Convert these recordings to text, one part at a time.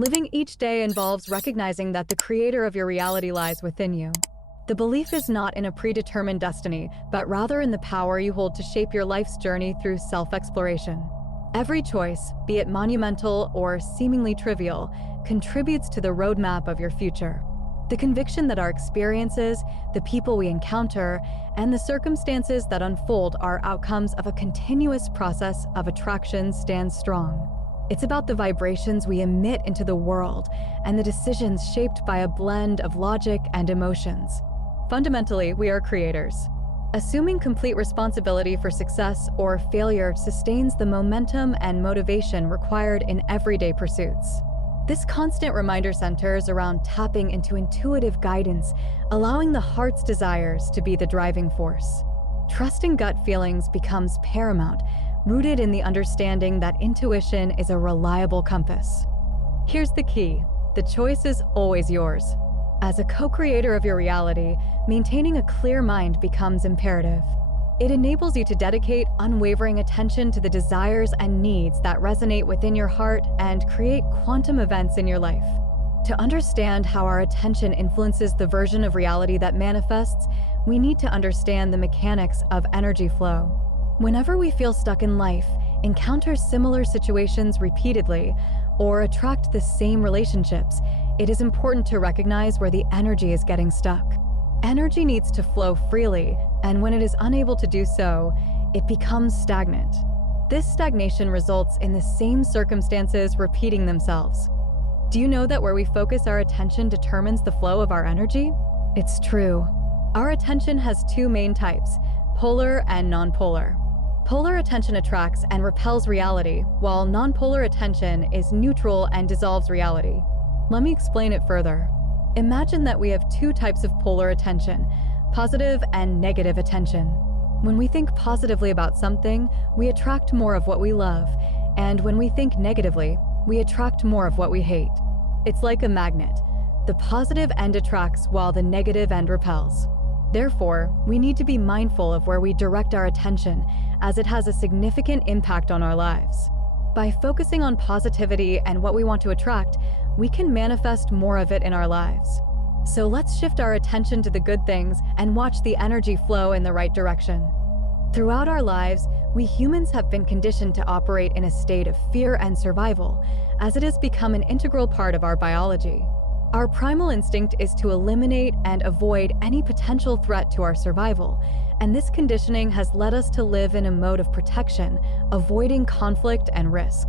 Living each day involves recognizing that the creator of your reality lies within you. The belief is not in a predetermined destiny, but rather in the power you hold to shape your life's journey through self-exploration. Every choice, be it monumental or seemingly trivial, contributes to the roadmap of your future. The conviction that our experiences, the people we encounter, and the circumstances that unfold are outcomes of a continuous process of attraction stands strong. It's about the vibrations we emit into the world and the decisions shaped by a blend of logic and emotions. Fundamentally, we are creators. Assuming complete responsibility for success or failure sustains the momentum and motivation required in everyday pursuits. This constant reminder centers around tapping into intuitive guidance, allowing the heart's desires to be the driving force. Trusting gut feelings becomes paramount, rooted in the understanding that intuition is a reliable compass. Here's the key: the choice is always yours. As a co-creator of your reality, maintaining a clear mind becomes imperative. It enables you to dedicate unwavering attention to the desires and needs that resonate within your heart and create quantum events in your life. To understand how our attention influences the version of reality that manifests, we need to understand the mechanics of energy flow. Whenever we feel stuck in life, encounter similar situations repeatedly, or attract the same relationships, it is important to recognize where the energy is getting stuck. Energy needs to flow freely, and when it is unable to do so, it becomes stagnant. This stagnation results in the same circumstances repeating themselves. Do you know that where we focus our attention determines the flow of our energy? It's true. Our attention has two main types: polar and nonpolar. Polar attention attracts and repels reality, while nonpolar attention is neutral and dissolves reality. Let me explain it further. Imagine that we have two types of polar attention: positive and negative attention. When we think positively about something, we attract more of what we love, and when we think negatively, we attract more of what we hate. It's like a magnet. The positive end attracts while the negative end repels. Therefore, we need to be mindful of where we direct our attention, as it has a significant impact on our lives. By focusing on positivity and what we want to attract, we can manifest more of it in our lives. So let's shift our attention to the good things and watch the energy flow in the right direction. Throughout our lives, we humans have been conditioned to operate in a state of fear and survival, as it has become an integral part of our biology. Our primal instinct is to eliminate and avoid any potential threat to our survival, and this conditioning has led us to live in a mode of protection, avoiding conflict and risk.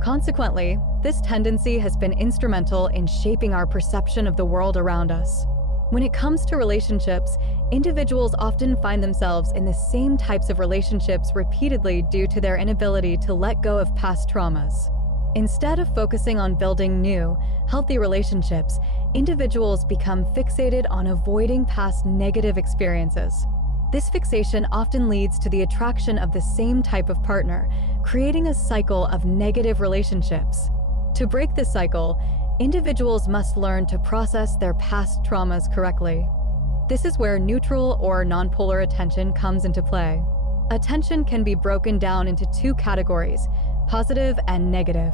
Consequently, this tendency has been instrumental in shaping our perception of the world around us. When it comes to relationships, individuals often find themselves in the same types of relationships repeatedly due to their inability to let go of past traumas. Instead of focusing on building new, healthy relationships, individuals become fixated on avoiding past negative experiences. This fixation often leads to the attraction of the same type of partner, creating a cycle of negative relationships. To break this cycle, individuals must learn to process their past traumas correctly. This is where neutral or nonpolar attention comes into play. Attention can be broken down into two categories: positive and negative.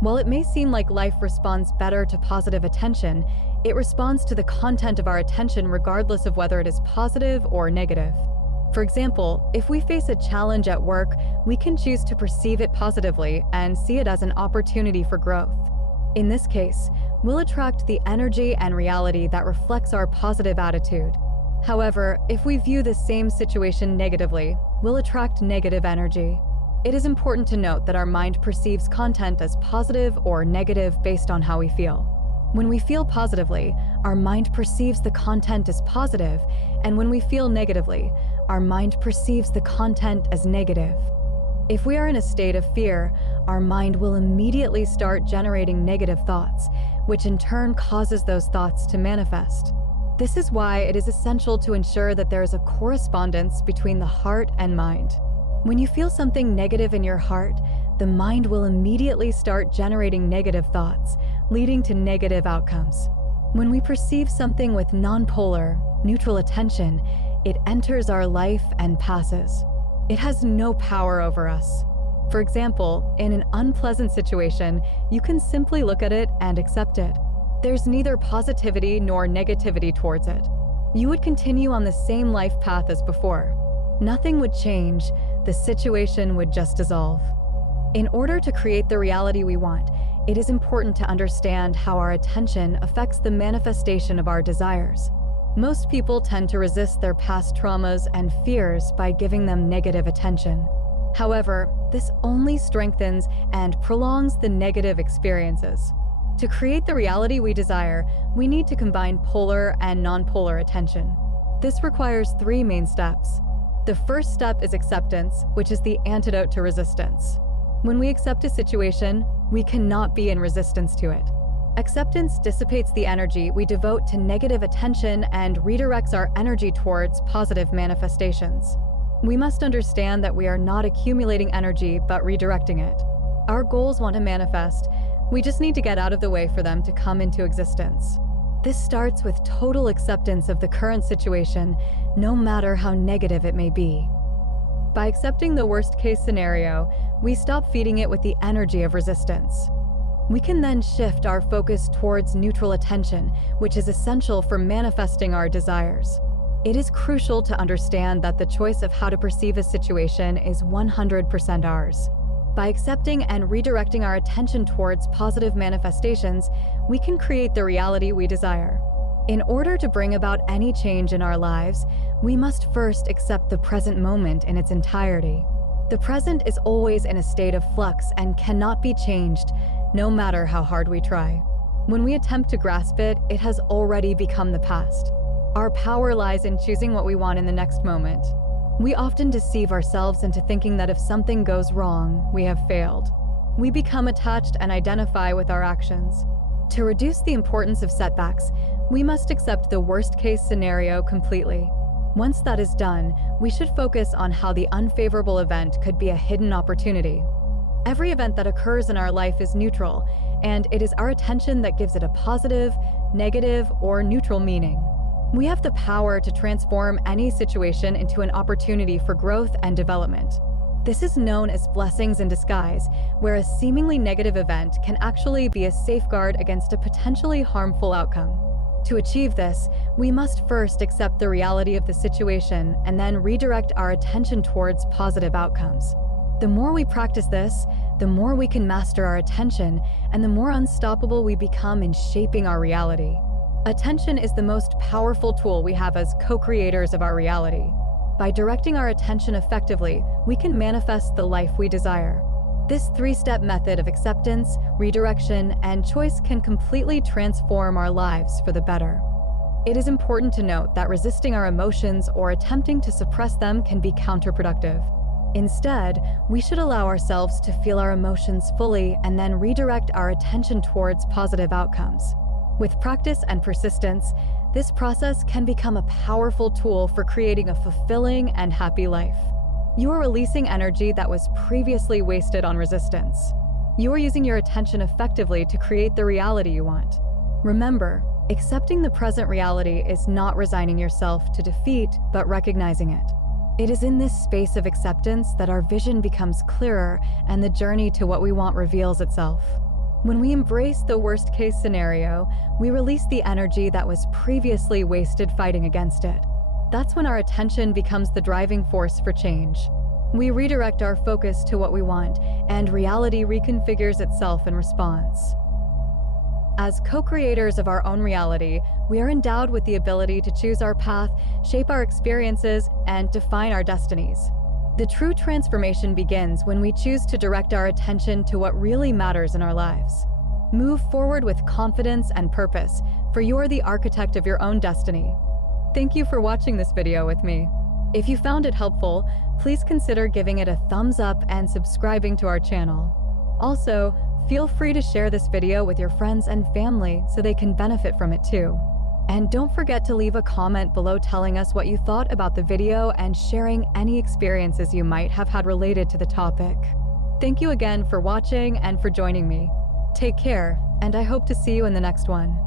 While it may seem like life responds better to positive attention, it responds to the content of our attention regardless of whether it is positive or negative. For example, if we face a challenge at work, we can choose to perceive it positively and see it as an opportunity for growth. In this case, we'll attract the energy and reality that reflects our positive attitude. However, if we view the same situation negatively, we'll attract negative energy. It is important to note that our mind perceives content as positive or negative based on how we feel. When we feel positively, our mind perceives the content as positive, and when we feel negatively, our mind perceives the content as negative. If we are in a state of fear, our mind will immediately start generating negative thoughts, which in turn causes those thoughts to manifest. This is why it is essential to ensure that there is a correspondence between the heart and mind. When you feel something negative in your heart, the mind will immediately start generating negative thoughts, leading to negative outcomes. When we perceive something with nonpolar, neutral attention, it enters our life and passes. It has no power over us. For example, in an unpleasant situation, you can simply look at it and accept it. There's neither positivity nor negativity towards it. You would continue on the same life path as before. Nothing would change, the situation would just dissolve. In order to create the reality we want, it is important to understand how our attention affects the manifestation of our desires. Most people tend to resist their past traumas and fears by giving them negative attention. However, this only strengthens and prolongs the negative experiences. To create the reality we desire, we need to combine polar and non-polar attention. This requires 3 main steps. The first step is acceptance, which is the antidote to resistance. When we accept a situation, we cannot be in resistance to it. Acceptance dissipates the energy we devote to negative attention and redirects our energy towards positive manifestations. We must understand that we are not accumulating energy, but redirecting it. Our goals want to manifest. We just need to get out of the way for them to come into existence. This starts with total acceptance of the current situation, no matter how negative it may be. By accepting the worst-case scenario, we stop feeding it with the energy of resistance. We can then shift our focus towards neutral attention, which is essential for manifesting our desires. It is crucial to understand that the choice of how to perceive a situation is 100% ours. By accepting and redirecting our attention towards positive manifestations, we can create the reality we desire. In order to bring about any change in our lives, we must first accept the present moment in its entirety. The present is always in a state of flux and cannot be changed, no matter how hard we try. When we attempt to grasp it, it has already become the past. Our power lies in choosing what we want in the next moment. We often deceive ourselves into thinking that if something goes wrong, we have failed. We become attached and identify with our actions. To reduce the importance of setbacks, we must accept the worst-case scenario completely. Once that is done, we should focus on how the unfavorable event could be a hidden opportunity. Every event that occurs in our life is neutral, and it is our attention that gives it a positive, negative, or neutral meaning. We have the power to transform any situation into an opportunity for growth and development. This is known as blessings in disguise, where a seemingly negative event can actually be a safeguard against a potentially harmful outcome. To achieve this, we must first accept the reality of the situation and then redirect our attention towards positive outcomes. The more we practice this, the more we can master our attention and the more unstoppable we become in shaping our reality. Attention is the most powerful tool we have as co-creators of our reality. By directing our attention effectively, we can manifest the life we desire. This 3-step method of acceptance, redirection, and choice can completely transform our lives for the better. It is important to note that resisting our emotions or attempting to suppress them can be counterproductive. Instead, we should allow ourselves to feel our emotions fully and then redirect our attention towards positive outcomes. With practice and persistence, this process can become a powerful tool for creating a fulfilling and happy life. You are releasing energy that was previously wasted on resistance. You are using your attention effectively to create the reality you want. Remember, accepting the present reality is not resigning yourself to defeat, but recognizing it. It is in this space of acceptance that our vision becomes clearer and the journey to what we want reveals itself. When we embrace the worst-case scenario, we release the energy that was previously wasted fighting against it. That's when our attention becomes the driving force for change. We redirect our focus to what we want, and reality reconfigures itself in response. As co-creators of our own reality, we are endowed with the ability to choose our path, shape our experiences, and define our destinies. The true transformation begins when we choose to direct our attention to what really matters in our lives. Move forward with confidence and purpose, for you are the architect of your own destiny. Thank you for watching this video with me. If you found it helpful, please consider giving it a thumbs up and subscribing to our channel. Also, feel free to share this video with your friends and family so they can benefit from it too. And don't forget to leave a comment below telling us what you thought about the video and sharing any experiences you might have had related to the topic. Thank you again for watching and for joining me. Take care, and I hope to see you in the next one.